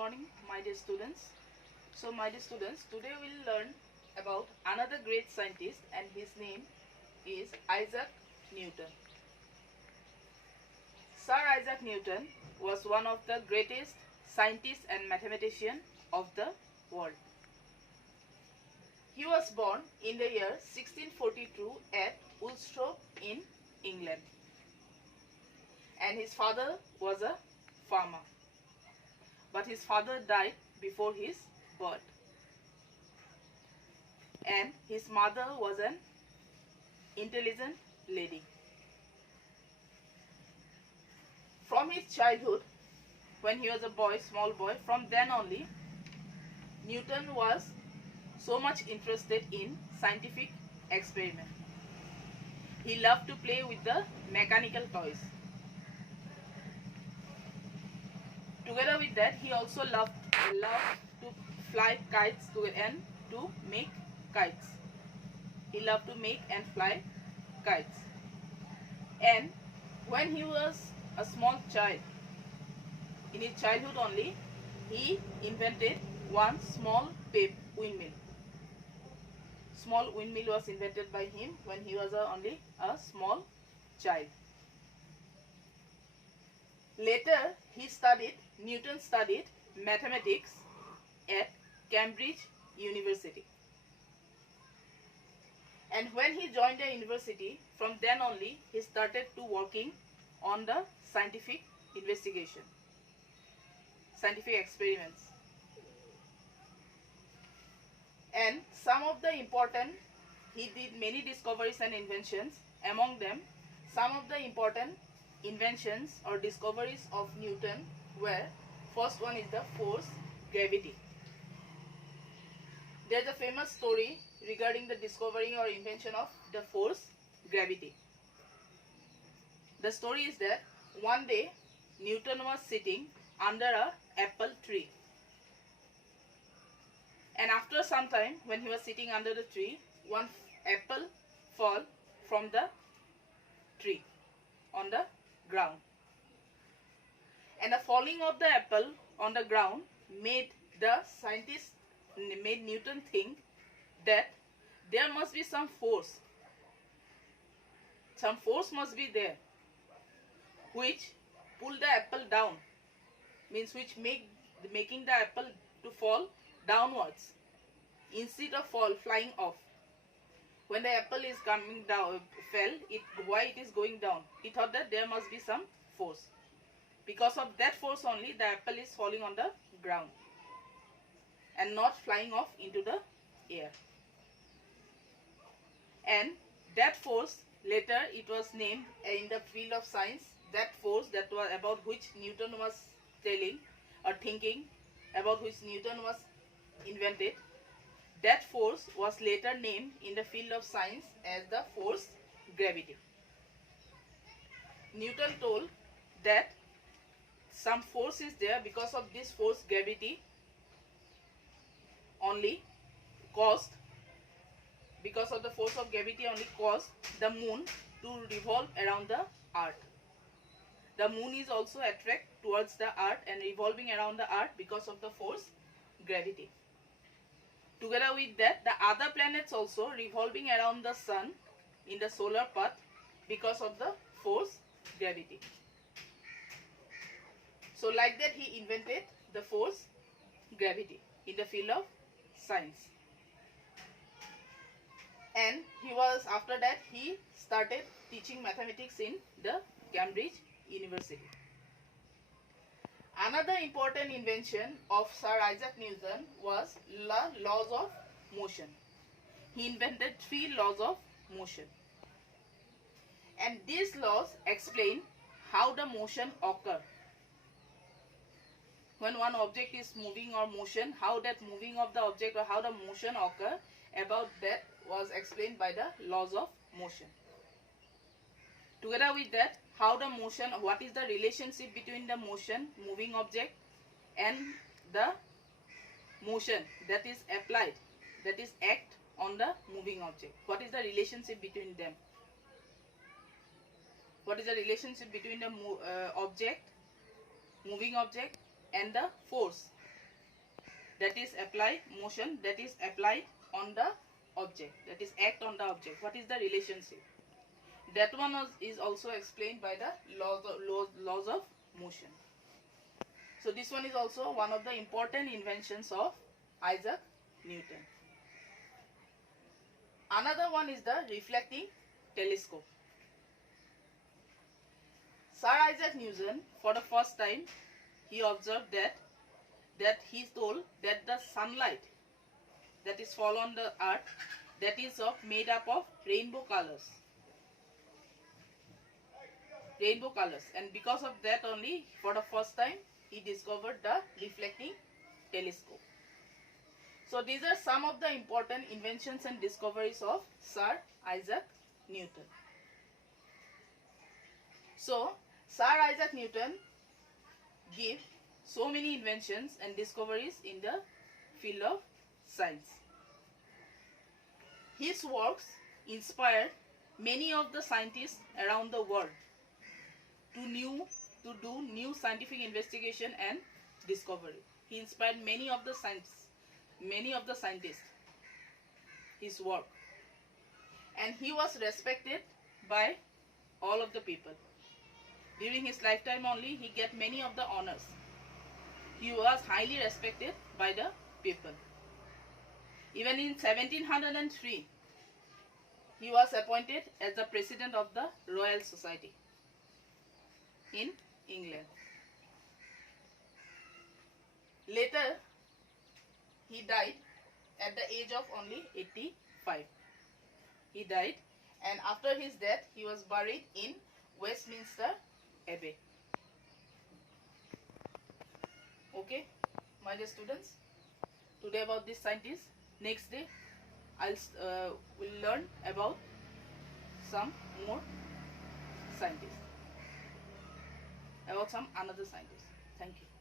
morning, my dear students. So, my dear students, today we will learn about another great scientist, and his name is Isaac Newton. Sir Isaac Newton was one of the greatest scientists and mathematicians of the world. He was born in the year 1642 at Woolsthorpe in England, and his father was a farmer. But his father died before his birth, and his mother was an intelligent lady. From his childhood, when he was a boy, small boy, from then only, Newton was so much interested in scientific experiment. He loved to play with the mechanical toys. Together with that, he also loved to fly kites and to make kites. He loved to make and fly kites. And when he was a small child, in his childhood only, he invented one small windmill. Small windmill was invented by him when he was only a small child. Later, Newton studied mathematics at Cambridge University. And when he joined the university, from then only, he started to working on the scientific investigation, scientific experiments. And some of the important, he did many discoveries and inventions. Among them, some of the important inventions or discoveries of Newton were, first one is the force gravity. There is a famous story regarding the discovery or invention of the force gravity. The story is that one day Newton was sitting under an apple tree, and after some time, when he was sitting under the tree, one apple fell from the tree on the ground, and the falling of the apple on the ground made Newton think that there must be some force must be there which pull the apple down, means which making the apple to fall downwards instead of flying off. When the apple is coming down, why it is going down? He thought that there must be some force. Because of that force only, the apple is falling on the ground and not flying off into the air. And that force, later it was named in the field of science, that force that was about which Newton was telling or thinking, about which Newton was invented, that force was later named in the field of science as the force gravity. Newton told that some force is there, because of this force gravity only caused, because of the force of gravity only caused the moon to revolve around the earth. The moon is also attracted towards the earth and revolving around the earth because of the force gravity. Together with that, the other planets also revolving around the sun in the solar path because of the force gravity. So like that, he invented the force gravity in the field of science. And after that, he started teaching mathematics in the Cambridge University. Another important invention of Sir Isaac Newton was the laws of motion. He invented 3 laws of motion. And these laws explain how the motion occurs. When one object is moving or motion, how that moving of the object or how the motion occurs, about that was explained by the laws of motion. Together with that, how the motion, what is the relationship between the moving object, and the motion that is applied, that is act on the moving object. What is the relationship between them? What is the relationship between the moving object and the force that is apply, motion that is applied on the object, that is act on the object. What is the relationship? That one is also explained by the laws of motion. So this one is also one of the important inventions of Isaac Newton. Another one is the reflecting telescope. Sir Isaac Newton, for the first time, he observed that he told that the sunlight that is fall on the earth, that is made up of rainbow colors. Rainbow colors, and because of that only, for the first time, he discovered the reflecting telescope. So these are some of the important inventions and discoveries of Sir Isaac Newton. So Sir Isaac Newton gave so many inventions and discoveries in the field of science. His works inspired many of the scientists around the world to do new scientific investigation and discovery. He inspired many of the scientists, his work, and he was respected by all of the people. During his lifetime only, he get many of the honors. He was highly respected by the people. Even in 1703, he was appointed as the president of the Royal Society in England. Later, he died at the age of only 85. He died, and after his death, he was buried in Westminster Abbey. Okay, my dear students, today about this scientist. Next day, will learn about some more scientists, about some another scientist. Thank you.